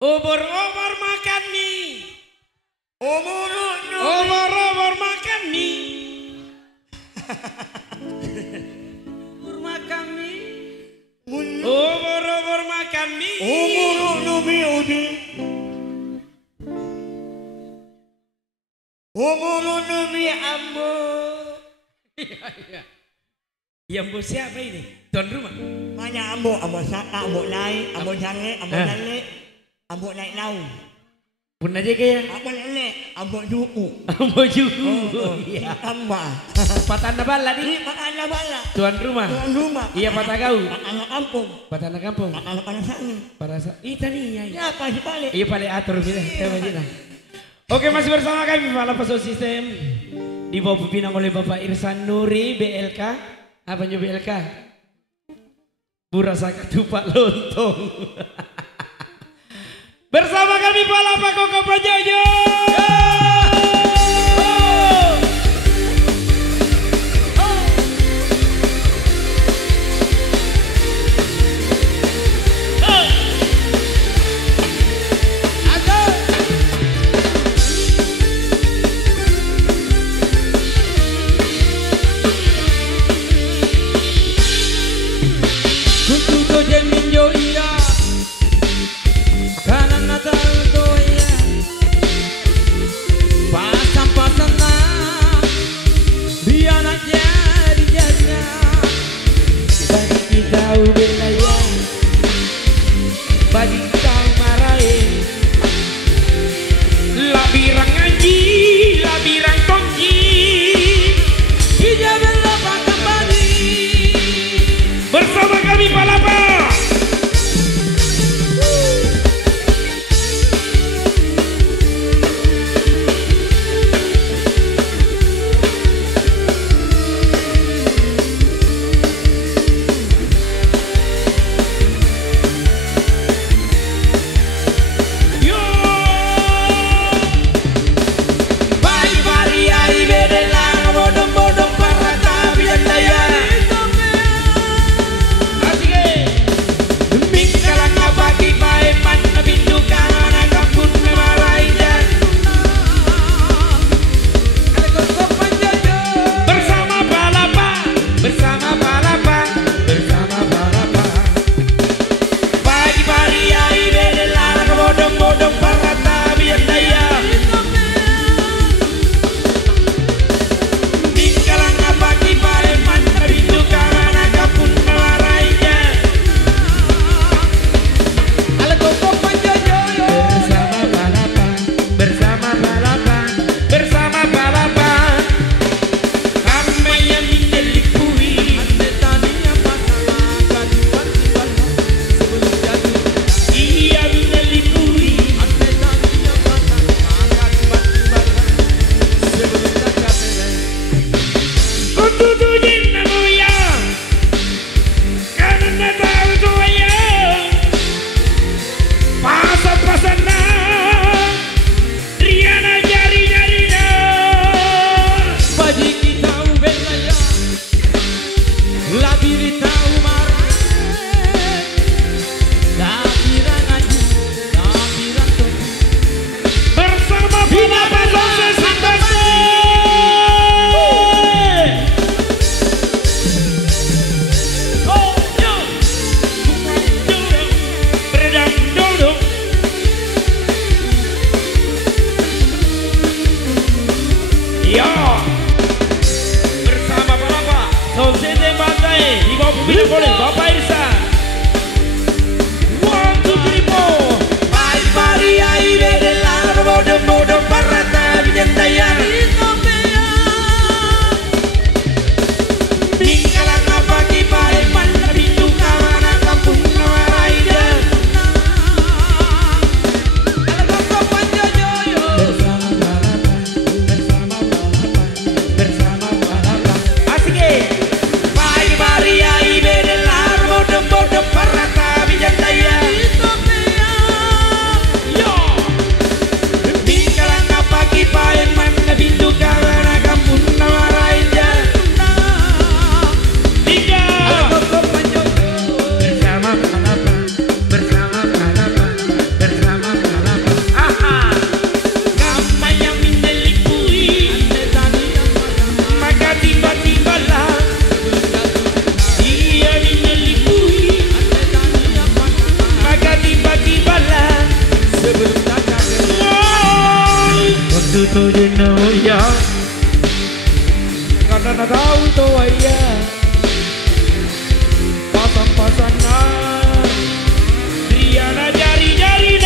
Obor-obor makan mie. Obor-obor makan mie. Obor makan mie. Obor-obor makan mie. Ambo. Yang bos siapa ini? Tuan rumah. Mana ambo? Ambo saka, ambo naik, ambo jange, ambo jale, ambo naik lau. Pun aja kaya. Ambo naik, ambo juku. Ambo juga. Iya. Tambah. Patah bala di. Makan bala. Tuan rumah. Tuan rumah. Iya patah kau. Anak kampung. Patah anak kampung. Anak sana. Pada tadi ya. Ya pasti balik. Iya paling atur bila. Oke, masih bersama kami Kepala Pesawat Sistem di bawah pimpinan oleh Bapak Irsan Nuri BLK. Apa nyo BLK? Burasa ketupat lontong. Bersama kami Palapa Koko Pajojo. Boleh Bapak Irsan. 1, 2, 3, 4. Pai pari aire del lago bodo parata viñentaya. Ningkalan apa kipai man pintu kawana kampung Raida. Ala Panjojo bersama Palapa. Asik. Pai pari aire del itu dinaya karena tahu tuh ya pasang-pasangan Riana jari-jari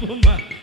Apa mah?